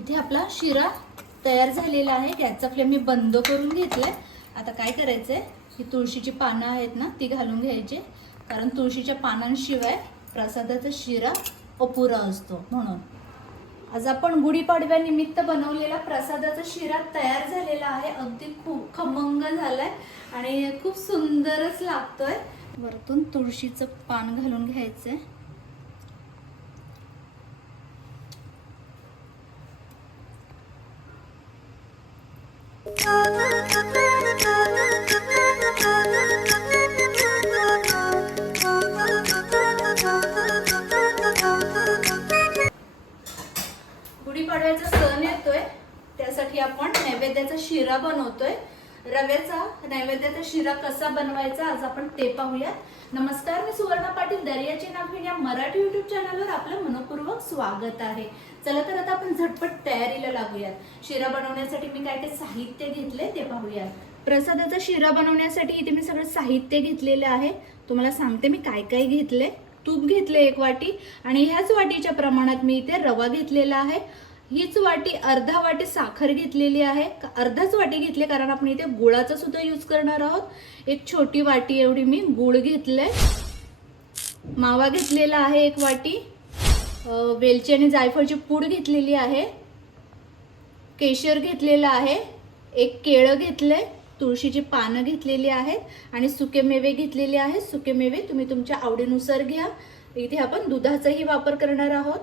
इथे आपला शिरा तयार झालेला आहे. गॅसचा फ्लेम मी बंद करून घेतलाय. आता काय करायचंय? ही तुळशीची पानं आहेत ना ती घालून घ्यायची. कारण तुळशीच्या पानांशिवाय प्रसादाचा शिरा अपुरा असतो म्हणून. आज आपण गुढीपाडव्यानिमित्त बनवलेला प्रसादाचा शिरा तयार झालेला आहे. अगदी खूप खमंग झालाय आणि खूप सुंदरच लागतोय. वरतून तुळशीचं पान घालून घ्यायचंय. गुढीपाडव्याचा सण येतोय. त्यासाठी आपण नैवेद्याचा शिरा बनवतोय. रव्याचा नैवेद्याचा शिरा कसा बनवायचा आज आपण ते पाहूयात. नमस्कार मी सुवर्णा पाटील दर्याची नाभिन या मराठी युट्यूब चॅनलवर आपलं मनपूर्वक स्वागत आहे. चला तर आता आपण झटपट तयारीला लागूयात. शिरा बनवण्यासाठी मी काय काय साहित्य घेतले ते पाहूयात. प्रसादाचा शिरा बनवण्यासाठी इथे मी सगळं साहित्य घेतलेलं आहे. तुम्हाला सांगते मी काय काय घेतले तूप घेतले एक वाटी आणि ह्याच वाटीच्या प्रमाणात मी इथे रवा घेतलेला आहे. हीच वाटी अर्धा वाटी साखर घेतलेली आहे. अर्धाच वाटी घेतली कारण आपण इथे गुळाचा सुद्धा यूज करणार आहोत. एक छोटी वाटी एवढी मी गुळ घेतलंय. मावा घेतलेला आहे एक वाटी. वेलची आणि जायफळची पूड घेतलेली आहे. केशर घेतलेलं आहे. एक केळं घेतलंय. तुळशीची पानं घेतलेली आहेत. आणि सुके मेवे घेतलेले आहेत. सुके मेवे तुम्ही तुमच्या आवडीनुसार घ्या. इथे आपण दुधाचाही वापर करणार आहोत.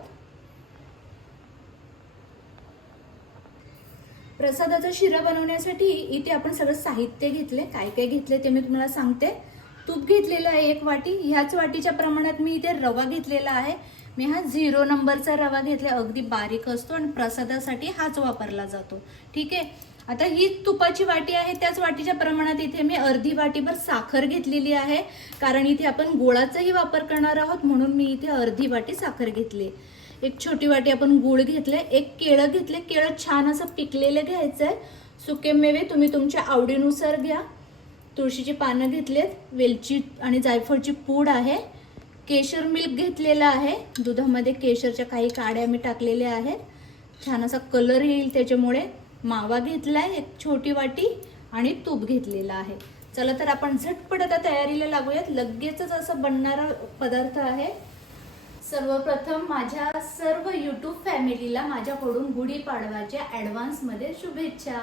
प्रसादाचा शिरा बनवण्यासाठी इथे आपण सगळं साहित्य घेतले काय काय घेतले ते मी तुम्हाला सांगते. तूप घेतलेलं आहे एक वाटी. ह्याच वाटीच्या प्रमाणात मी इथे रवा घेतलेला आहे. मी हा झिरो नंबरचा रवा घेतला अगदी बारीक असतो आणि प्रसादासाठी हाच वापरला जातो. ठीक आहे? आता ही तुपाची वाटी आहे. त्याच वाटीच्या प्रमाणात इथे मी अर्धी वाटीभर साखर घेतलेली आहे. कारण इथे आपण गुळाचाही वापर करणार आहोत. म्हणून मी इथे अर्धी वाटी साखर घेतली. एक छोटी वाटी आपण गुळ घेतले एक केळं घेतले केळं छान असं पिकलेलं घ्यायचंय. सुके मेवे तुम्ही तुमच्या आवडीनुसार घ्या. तुळशीची पानं घेतलेत वेलची आणि जायफळची पूड आहे. केशर मिल्क घेतलेलं आहे दुधामध्ये केशरच्या काही काड्या मी टाकलेल्या आहेत. छान असा कलर येईल त्याच्यामुळे मावा घेतलाय एक छोटी वाटी आणि तूप घेतलेलं आहे. चला तर आपण झटपट आता तयारीला लागूयात. लगेचच असं बनणारा पदार्थ आहे. सर्वप्रथम माझ्या सर्व यूट्यूब फॅमिलीला माझ्याकडून गुढीपाडवाच्या ॲडव्हान्समध्ये शुभेच्छा.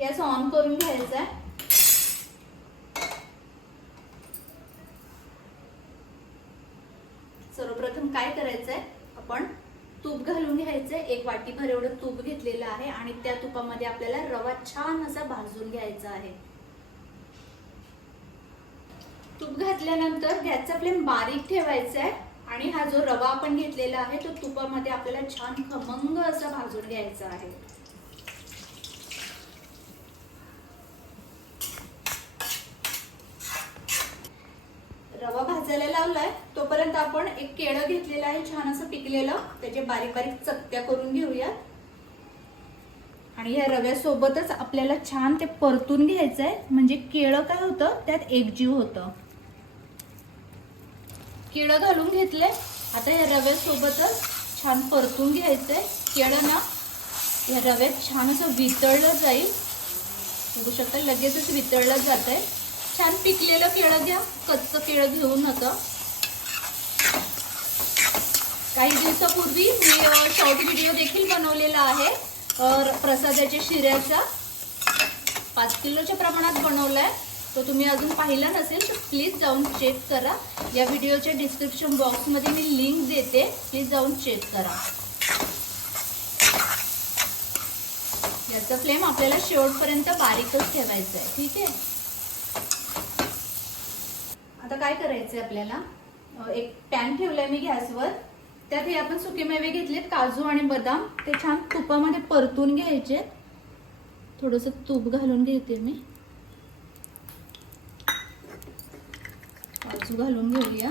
गॅस ऑन करून घ्यायचा आहे. सर्वप्रथम काय करायचंय? आपण तूप घालून घ्यायचंय. एक वाटीभर एवढं तूप घेतलेलं आहे आणि त्या तुपामध्ये आपल्याला रवा छान असा भाजून घ्यायचा आहे. तूप घातल्यानंतर गॅसचा फ्लेम बारीक ठेवायचा आहे आणि हा जो रवा आपण घेतलेला आहे तो तुपामध्ये आपल्याला छान खमंग असा भाजून घ्यायचा आहे. रवा भाजायला लावलाय तोपर्यंत आपण एक केळं घेतलेलं आहे छान असं पिकलेलं. त्याचे बारीक बारीक चकत्या करून घेऊयात. आणि या रव्यासोबतच आपल्याला छान ते परतून घ्यायचं आहे म्हणजे केळं काय होतं त्यात एकजीव होतं. केळं घालून घेतले. आता या रव्यासोबतच छान परतून घ्यायचंय. केळं ना या रव्यात छान असं वितळलं जाईल. बघू शकता लगेचच वितळलं जात आहे छान पिकलेलं केळं घ्या. कच्चं केळं घेऊ नका. काही दिवसापूर्वी मी शॉर्ट व्हिडिओ देखील बनवलेला आहे. प्रसादाच्या शिऱ्याचा. पाच किलोच्या प्रमाणात बनवलाय. तो तुम्ही अजून पाहिला नसेल तर प्लीज जाऊन चेक करा. या व्हिडिओच्या डिस्क्रिप्शन बॉक्समध्ये मी लिंक देते. प्लीज जाऊन चेक करा. याचा फ्लेम आपल्याला शेवटपर्यंत बारीकच ठेवायचा आहे. ठीक आहे? आता काय करायचंय आपल्याला? एक पॅन ठेवलाय मी गॅसवर. त्यात हे आपण सुके मेवे घेतलेत काजू आणि बदाम. ते छान तुपामध्ये परतून घ्यायचे थोडस तूप घालून घेते मी. काजू घालून घेऊया.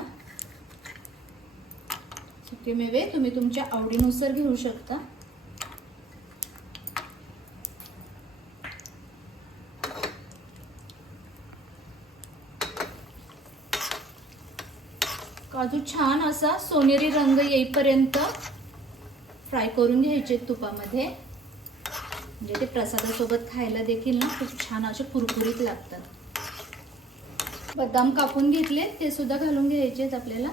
सुके मेवे तुम्ही तुमच्या आवडीनुसार घेऊ शकता. काजू छान असा सोनेरी रंग येईपर्यंत फ्राय करून घ्यायचे तुपामध्ये. म्हणजे ते प्रसादासोबत खायला देखील ना खूप छान असे कुरकुरीत लागतात. बदाम कापून घेतले ते सुद्धा घालून घ्यायचे आहेत आपल्याला.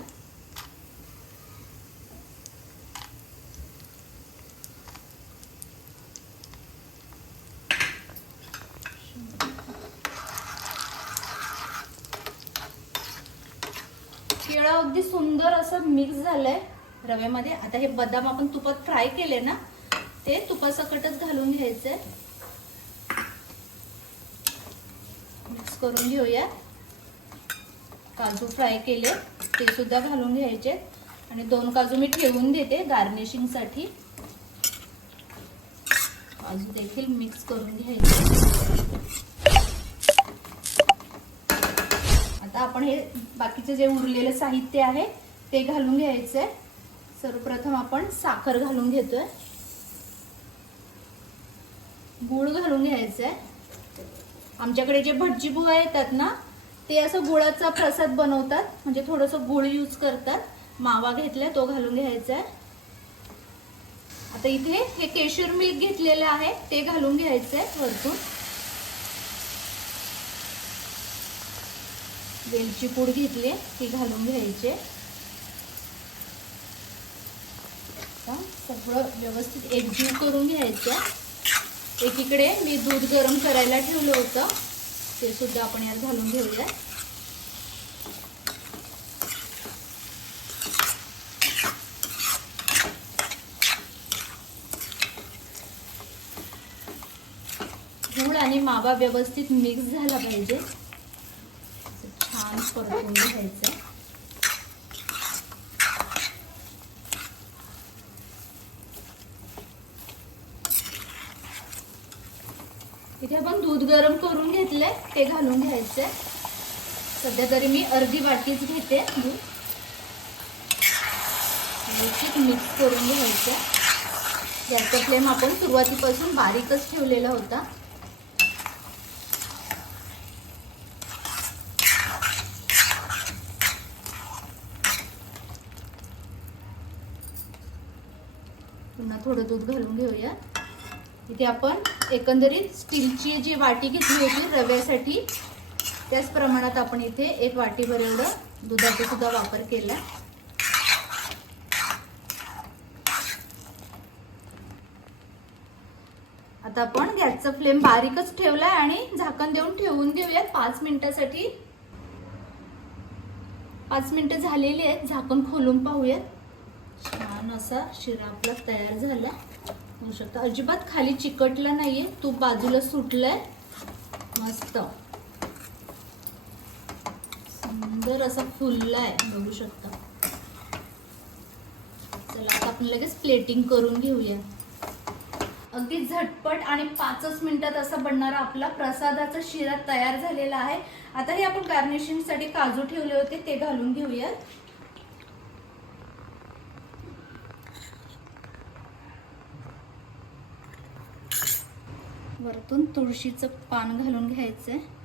केळं अगदी सुंदर असं मिक्स झालंय रव्यामध्ये. आता हे बदाम आपण तुपात फ्राय केले ना ते तुपासकटच घालून घ्यायचंय. मिक्स करून घेऊया. काजू फ्राय केले ते सुद्धा घालून घ्यायचे. आणि दोन काजू मी ठेवून देते गार्निशिंगसाठी. काजू देखील मिक्स करून घ्यायचे. आता आपण हे बाकीचे जे उरलेलं साहित्य आहे ते घालून घ्यायचे. सर्वप्रथम आपण साखर घालून घेतोय. गुळ घालून घ्यायचंय आमच्याकडे जे भटजीबुवा येतात ना ते असं गुळाचा प्रसाद बनवतात. म्हणजे थोडंसं गुळ यूज करतात. मावा घेतलाय तो घालून घ्यायचा आहे. आता इथे हे केशर मिल्क घेतलेलं आहे ते घालून घ्यायचंय वरतून. वेलची पूड घेतली ती घालून घ्यायचे. सगळं व्यवस्थित एकजीव करून घ्यायचं एकीकडे मी दूध गरम करायला ठेवलं होतं. ते सुद्धा आपण यात घालून घेऊया. गूळ आणि मावा व्यवस्थित मिक्स झाला पाहिजे. छान परतून घ्यायचं. इथे आपण दूध गरम करून घेतलंय ते घालून घ्यायचंय. सध्या तरी मी अर्धी वाटीच घेते दूध. व्यवस्थित मिक्स करून घ्यायचं गॅसचा फ्लेम आपण सुरुवातीपासून बारीकच ठेवलेला होता. पुन्हा थोडं दूध घालून घेऊया इथे आपण एकंदरीत स्टीलची जी वाटी घेतली होती रव्यासाठी त्याच प्रमाणात आपण इथे एक वाटीभर एवढं दुधाचा सुद्धा वापर केला. आता आपण गॅसचा फ्लेम बारीकच ठेवला आणि झाकण देऊन ठेवून घेऊयात. पाच मिनिटासाठी. पाच मिनिटं झालेली आहेत. झाकण खोलून पाहूयात. छान असा शिरा आपला तयार झाला. होऊ शकता. अजिबात खाली चिकटला नाहीये. तूप बाजूला सुटलंय. मस्त. सुंदर असा फुललाय. बघू शकता. चला आता आपण लगेच प्लेटिंग करून घेऊया. अगदी झटपट आणि पाचच मिनिटात असा बनणारा आपला प्रसादाचा शिरा तयार झालेला आहे. आता हे आपण गार्निशिंगसाठी काजू ठेवले होते ते घालून घेऊयात. वरतून तुळशीचं पान घालून घ्यायचं आहे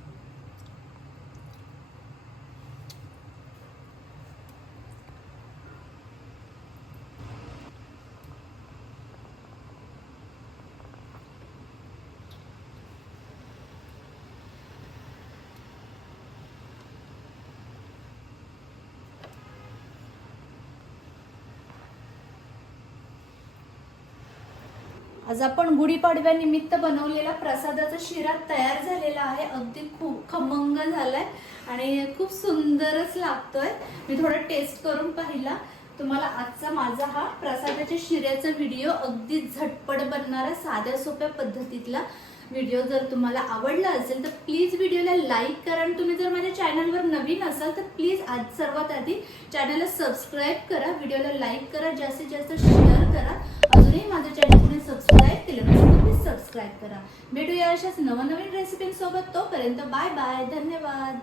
आज आपण गुढीपाडव्यानिमित्त बनवलेला प्रसादाचा शिरा तयार झालेला आहे. अगदी खूप खमंग झालाय आणि खूप सुंदरच लागतोय. मी थोडं टेस्ट करून पाहिला. तुम्हाला आजचा माझा हा प्रसादाच्या शिऱ्याचा व्हिडिओ अगदी झटपट बनणारा साध्या सोप्या पद्धतीतला व्हिडिओ जर तुम्हाला आवडला असेल तर प्लीज व्हिडिओला लाईक करा. आणि तुम्ही जर माझ्या चॅनलवर नवीन असाल तर प्लीज आज सर्वात आधी चॅनलला सबस्क्राईब करा. व्हिडिओला लाईक करा. जास्तीत जास्त शेअर करा. अजूनही माझं चॅनल सबस्क्राईब करा. भेटूया अशाच नवनवीन रेसिपींसोबत तोपर्यंत बाय बाय धन्यवाद.